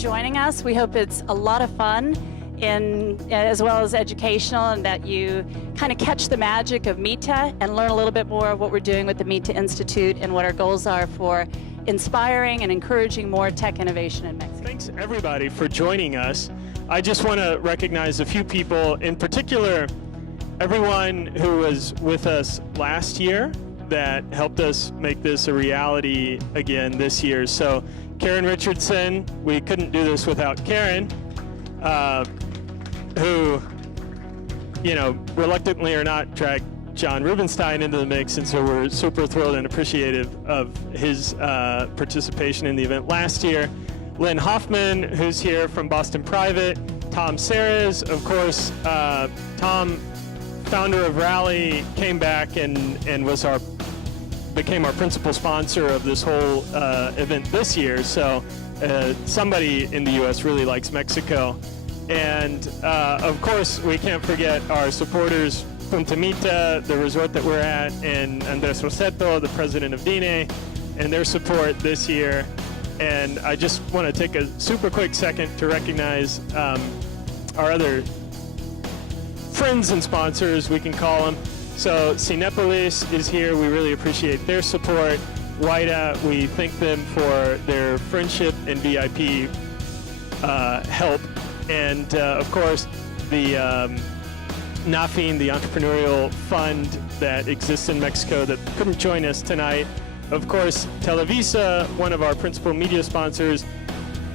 joining us. We hope it's a lot of fun as well as educational, and that you kind of catch the magic of MITA and learn a little bit more of what we're doing with the MITA Institute and what our goals are for inspiring and encouraging more tech innovation in Mexico. Thanks everybody for joining us. I just want to recognize a few people, in particular everyone who was with us last year that helped us make this a reality again this year. So Karen Richardson, we couldn't do this without Karen, who, you know, reluctantly or not, dragged John Rubenstein into the mix, and so we're super thrilled and appreciative of his participation in the event last year. Lynn Hoffman, who's here from Boston Private, Tom Serres, of course. Tom, founder of Rally, came back and became our principal sponsor of this whole event this year. So somebody in the U.S. really likes Mexico. And of course, we can't forget our supporters, Punta Mita, the resort that we're at, and Andres Roseto, the president of DINE, and their support this year. And I just want to take a super quick second to recognize our other friends and sponsors, we can call them. So Cinepolis is here. We really appreciate their support. WIDA, we thank them for their friendship and VIP help. And of course, the NAFIN, the entrepreneurial fund that exists in Mexico that couldn't join us tonight. Of course, Televisa, one of our principal media sponsors.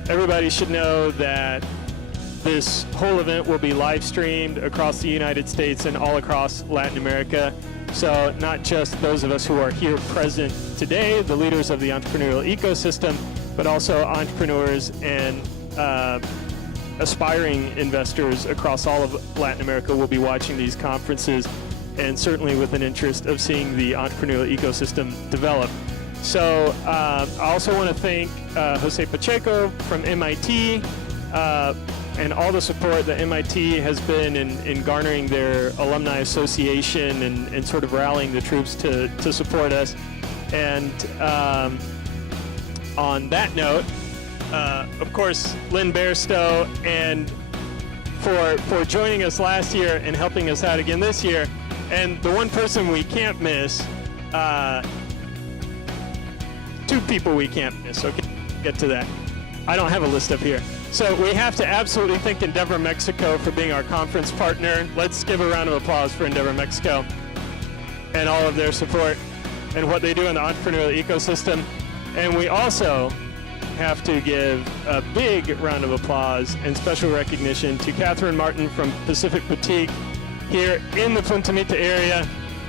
Everybody should know that this whole event will be live streamed across the United States and all across Latin America. So not just those of us who are here present today, the leaders of the entrepreneurial ecosystem, but also entrepreneurs and aspiring investors across all of Latin America will be watching these conferences, and certainly with an interest of seeing the entrepreneurial ecosystem develop. So I also want to thank Jose Pacheco from MIT, and all the support that MIT has been in garnering their alumni association and sort of rallying the troops to support us. And on that note, of course, Lynn Bairstow, and for joining us last year and helping us out again this year. And the one person we can't miss, two people we can't miss, okay, get to that. I don't have a list up here. So we have to absolutely thank Endeavor Mexico for being our conference partner. Let's give a round of applause for Endeavor Mexico and all of their support and what they do in the entrepreneurial ecosystem. And we also have to give a big round of applause and special recognition to Catherine Martin from Pacific Boutique here in the Punta Mita area.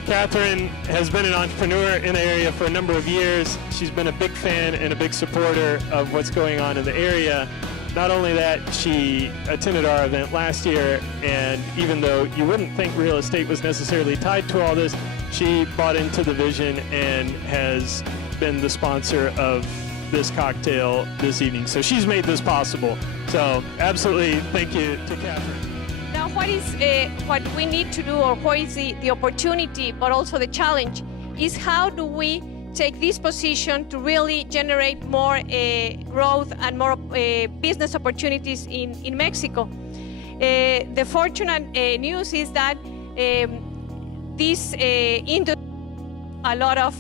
Catherine has been an entrepreneur in the area for a number of years. She's been a big fan and a big supporter of what's going on in the area. Not only that, she attended our event last year, and even though you wouldn't think real estate was necessarily tied to all this, she bought into the vision and has been the sponsor of this cocktail this evening. So she's made this possible. So absolutely thank you to Catherine. Now what we need to do, or what is the opportunity, but also the challenge, is how do we take this position to really generate more growth and more business opportunities in Mexico. The fortunate news is that this industry, a lot of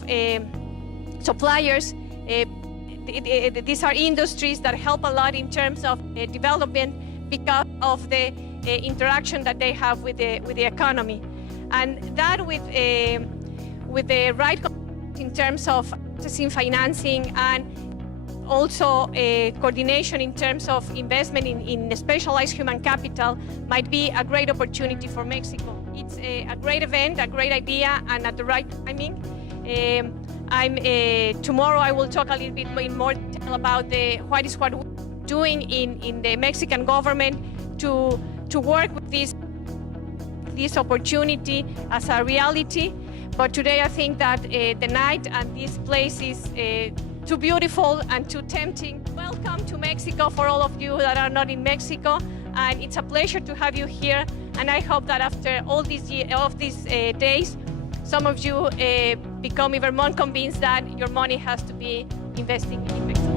suppliers, these are industries that help a lot in terms of development because of the interaction that they have with the economy, and that with the right in terms of accessing financing and also coordination in terms of investment in specialized human capital might be a great opportunity for Mexico. It's a great event, a great idea, and at the right timing. Tomorrow I will talk a little bit in more detail about what we're doing in the Mexican government to work with this opportunity as a reality. But today I think that the night and this place is too beautiful and too tempting. Welcome to Mexico for all of you that are not in Mexico, and it's a pleasure to have you here. And I hope that after all these days, some of you become even more convinced that your money has to be investing in Mexico.